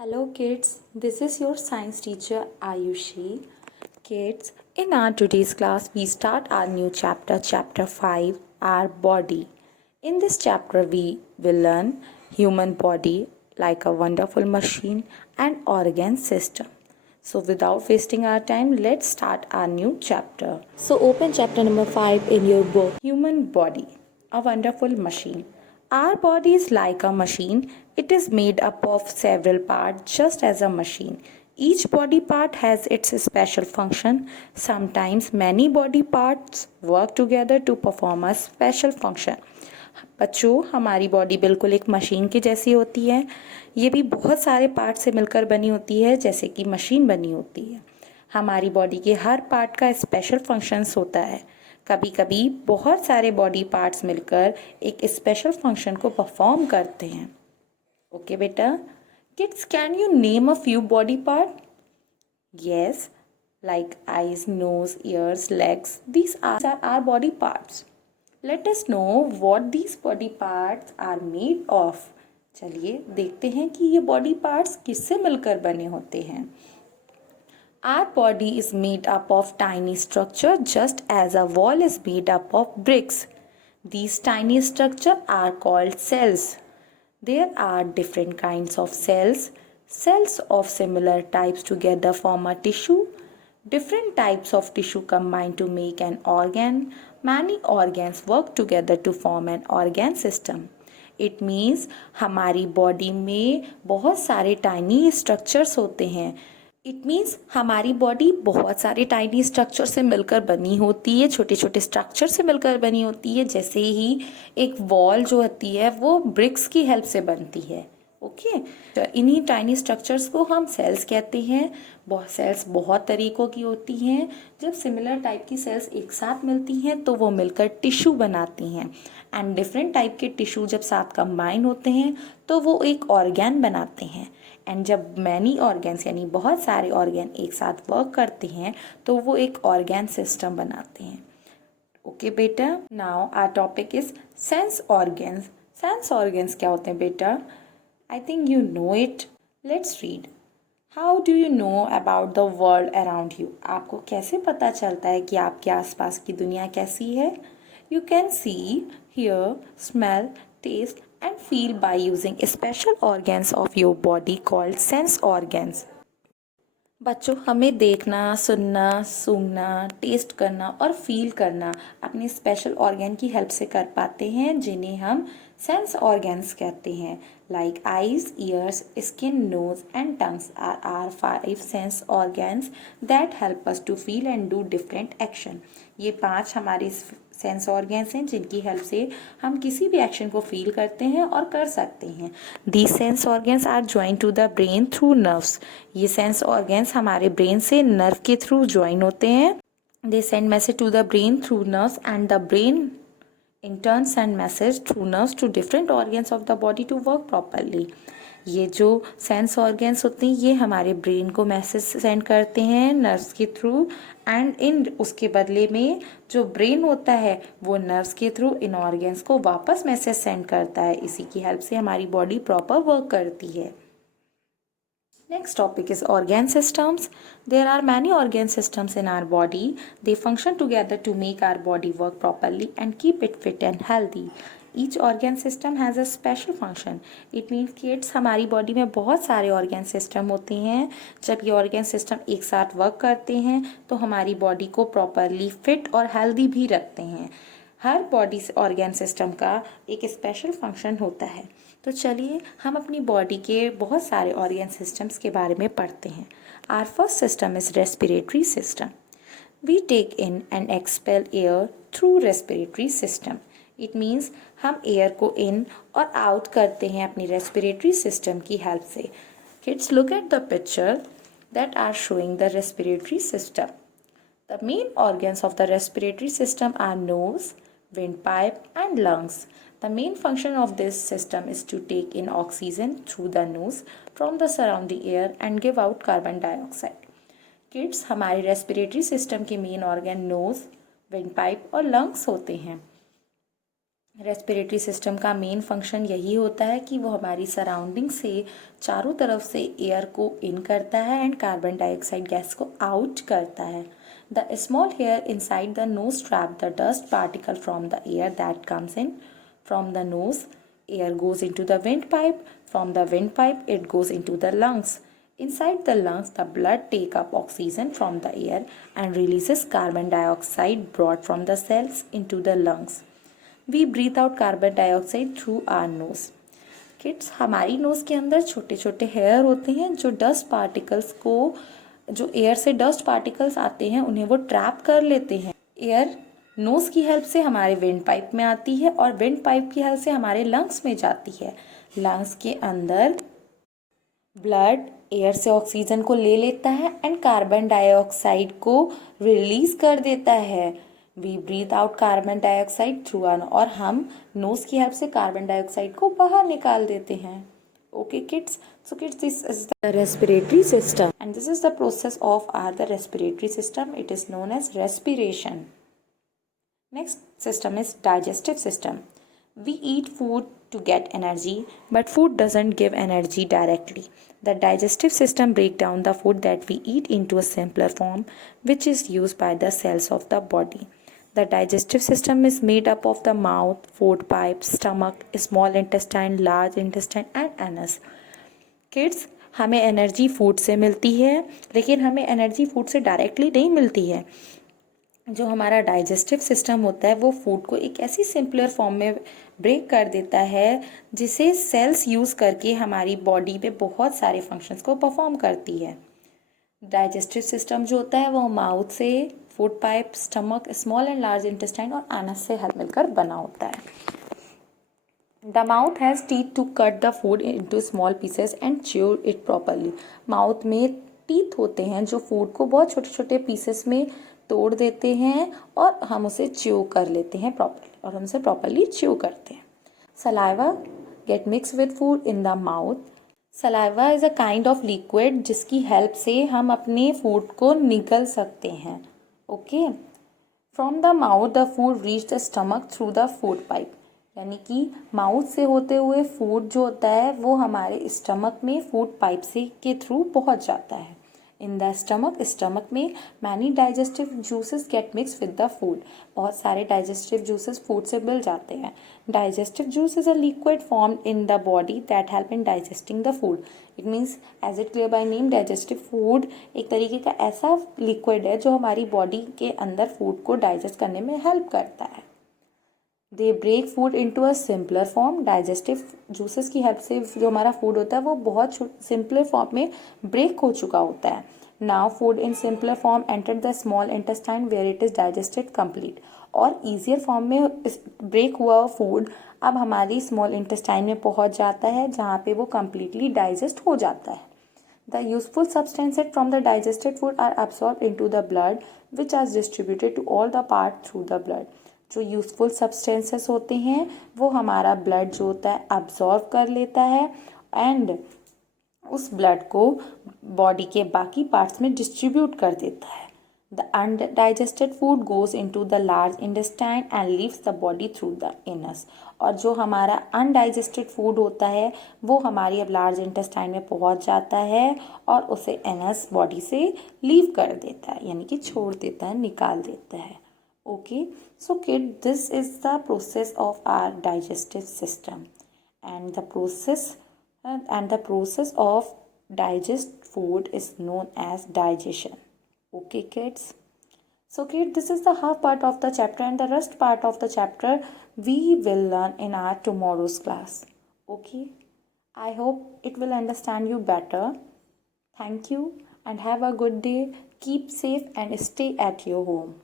Hello kids, this is your science teacher Ayushi. Kids, in our today's class we start our new chapter 5, our body. In this chapter we will learn human body like a wonderful machine and organ system. So without wasting our time, let's start our new chapter. So open chapter number 5 in your book, Human Body, a wonderful machine. Our body is like a machine. It is made up of several parts just as a machine. Each body part has its special function. Sometimes many body parts work together to perform a special function. बच्चों, हमारी body बिल्कुल एक machine की जैसी होती है। ये भी बहुत सारे पार्ट से मिलकर बनी होती है, जैसे कि मशीन बनी होती है। हमारी बॉडी के हर पार्ट का स्पेशल फंक्शंस होता है। कभी कभी बहुत सारे बॉडी पार्ट्स मिलकर एक स्पेशल फंक्शन को परफॉर्म करते हैं। ओके बेटा, kids, can you name a few body part? Yes, like eyes, nose, ears, legs, these are are body parts. Let us know what these body parts are made of. चलिए देखते हैं कि ये body parts किससे मिलकर बने होते हैं। Our body is made up of tiny structure just as a wall is made up of bricks. These tiny structures are called cells. There are different kinds of cells. Cells of similar types together form a tissue. Different types of tissue combine to make an organ. Many organs work together to form an organ system. It means हमारी body में बहुत सारे tiny structures होते हैं। It means हमारी body बहुत सारे tiny structure से मिलकर बनी होती है, छोटे छोटे स्ट्रक्चर से मिलकर बनी होती है। जैसे ही एक वॉल जो होती है वो ब्रिक्स की हेल्प से बनती है। ओके, तो इन्हीं टाइनी स्ट्रक्चर्स को हम सेल्स कहते हैं। सेल्स बहुत तरीक़ों की होती हैं। जब सिमिलर टाइप की सेल्स एक साथ मिलती हैं तो वो मिलकर टिश्यू बनाती हैं। एंड डिफरेंट टाइप के टिश्यू जब साथ कंबाइन होते हैं तो वो एक ऑर्गन बनाते हैं। एंड जब मैनी ऑर्गन्स यानी बहुत सारे ऑर्गन एक साथ वर्क करते हैं तो वो एक ऑर्गन सिस्टम बनाते हैं। ओके बेटा, now our topic is sense organs. Sense organs क्या होते हैं बेटा? I think you know it. Let's read. How do you know about the world around you? आपको कैसे पता चलता है कि आपके आसपास की दुनिया कैसी है? You can see, hear, smell, taste and feel by using special organs of your body called sense organs. बच्चों, हमें देखना, सुनना, सूंघना, टेस्ट करना और फील करना अपने स्पेशल ऑर्गन की हेल्प से कर पाते हैं, जिन्हें हम सेंस ऑर्गन्स कहते हैं। Like eyes, ears, skin, nose and tongues are are 5 sense organs that help us to feel and do different action. ये 5 हमारे सेंस ऑर्गन्स हैं जिनकी हेल्प से हम किसी भी एक्शन को फील करते हैं और कर सकते हैं। These sense organs are join to the brain through nerves. ये सेंस ऑर्गन्स हमारे ब्रेन से नर्व के थ्रू ज्वाइन होते हैं। They send message to the brain through nerves and the brain in turn send message through nerves to different organs of the body to work properly. ये जो sense organs होते हैं ये हमारे brain को message send करते हैं nerves के थ्रू, एंड इन उसके बदले में जो ब्रेन होता है वो नर्व्स के थ्रू इन ऑर्गन्स को वापस मैसेज सेंड करता है। इसी की हेल्प से हमारी बॉडी प्रॉपर वर्क करती है। Next topic is organ systems. There are many organ systems in our body. They function together to make our body work properly and keep it fit and healthy. Each organ system has a special function. It means kids, हमारी body में बहुत सारे organ system होते हैं। जब ये organ system एक साथ वर्क करते हैं तो हमारी बॉडी को प्रॉपरली फिट और हेल्दी भी रखते हैं। हर बॉडी ऑर्गन सिस्टम का एक स्पेशल फंक्शन होता है। तो चलिए हम अपनी बॉडी के बहुत सारे ऑर्गन सिस्टम्स के बारे में पढ़ते हैं। Our first system is respiratory system. We take in and expel air through respiratory system. It means हम एयर को इन और आउट करते हैं अपनी रेस्पिरेटरी सिस्टम की हेल्प से। Kids, look at the picture that are showing the respiratory system. The main organs of the respiratory system are nose, windpipe and lungs. The main function of this system is to take in oxygen through the nose from the surrounding air and give out carbon dioxide. Kids, हमारे respiratory system के main organ knows, windpipe और lungs होते हैं। Respiratory system का main function यही होता है कि वो हमारी सराउंडिंग से चारों तरफ से एयर को इन करता है एंड कार्बन डाइऑक्साइड गैस को आउट करता है. The small hair inside the nose trap the dust particle from the air that comes in from the nose. Air goes into the windpipe. From the windpipe, it goes into the lungs. Inside the lungs, the blood take up oxygen from the air and releases carbon dioxide brought from the cells into the lungs. We breathe out carbon dioxide through our nose. Kids, हमारी nose के अंदर छोटे छोटे hair होते हैं जो dust particles को, जो एयर से डस्ट पार्टिकल्स आते हैं उन्हें वो ट्रैप कर लेते हैं. एयर नोज़ की हेल्प से हमारे विंड पाइप में आती है और विंड पाइप की हेल्प से हमारे लंग्स में जाती है. लंग्स के अंदर ब्लड एयर से ऑक्सीजन को ले लेता है एंड कार्बन डाइऑक्साइड को रिलीज कर देता है. We breathe out carbon dioxide through our, और हम नोज़ की हेल्प से कार्बन डाइऑक्साइड को बाहर निकाल देते हैं. Okay kids, so kids, this is the respiratory system and this is the process of the respiratory system. It is known as respiration. Next system is digestive system. We eat food to get energy, but food doesn't give energy directly. The digestive system breaks down the food that we eat into a simpler form, which is used by the cells of the body. The digestive system is made up of the mouth, food pipe, stomach, small intestine, large intestine and anus. Kids, हमें energy food से मिलती है, लेकिन हमें energy food से directly नहीं मिलती है. जो हमारा डाइजेस्टिव सिस्टम होता है वो फूड को एक ऐसी सिंपलर फॉर्म में ब्रेक कर देता है जिसे सेल्स यूज़ करके हमारी बॉडी पे बहुत सारे फंक्शंस को परफॉर्म करती है. डाइजेस्टिव सिस्टम जो होता है वो माउथ से, food pipe, stomach, small and large intestine और एनस से हेल्प मिलकर बना होता है. The mouth has teeth to cut the food into small pieces and chew it properly. Mouth में टीथ होते हैं जो फूड को बहुत छोटे छोटे पीसेस में तोड़ देते हैं और हम उसे च्यू कर लेते हैं प्रॉपरली, और हम उसे प्रॉपरली च्यू करते हैं. Saliva gate mix with food in the mouth. Saliva is a kind of liquid जिसकी हेल्प से हम अपने फूड को निगल सकते हैं. Okay, from the mouth the food reach the stomach through the food pipe. यानी कि माउथ से होते हुए फूड जो होता है वो हमारे स्टमक में फूड पाइप से के थ्रू पहुंच जाता है. इन द स्टमक में many digestive juices get mix with the food. बहुत सारे डाइजेस्टिव जूसेस फूड से मिल जाते हैं. Digestive juice is a liquid formed in the body that help in digesting the food. It means as it clear by name, digestive food एक तरीके का ऐसा लिक्विड है जो हमारी बॉडी के अंदर फूड को डाइजेस्ट करने में हेल्प करता है. They break food into a simpler form. Digestive juices की हेल्प से जो हमारा फूड होता है वो बहुत सिंपलर फॉर्म में ब्रेक हो चुका होता है. Now food in simpler form enter the small intestine where it is digested complete. और ईजियर फॉर्म में ब्रेक हुआ फूड अब हमारी स्मॉल इंटेस्टाइन में पहुंच जाता है जहाँ पे वो कम्प्लीटली डाइजेस्ट हो जाता है. The useful substances from the digested food are absorbed into the blood, which are distributed to all the parts through the blood. जो यूजफुल सब्सटेंसेस होते हैं वो हमारा ब्लड जो होता है अब्जॉर्व कर लेता है एंड उस ब्लड को बॉडी के बाकी पार्ट्स में डिस्ट्रीब्यूट कर देता है. The undigested food goes into the large intestine and leaves the body through the anus. और जो हमारा अनडाइजेस्टेड फूड होता है वो हमारी अब लार्ज इंटेस्टाइन में पहुंच जाता है और उसे एनस बॉडी से लीव कर देता है, यानी कि छोड़ देता है, निकाल देता है. Okay, so kid, this is the process of our digestive system, and the process of digest food is known as digestion. Okay kids, so kid, this is the half part of the chapter, and the rest part of the chapter we will learn in our tomorrow's class. Okay, I hope it will understand you better. Thank you and have a good day. Keep safe and stay at your home.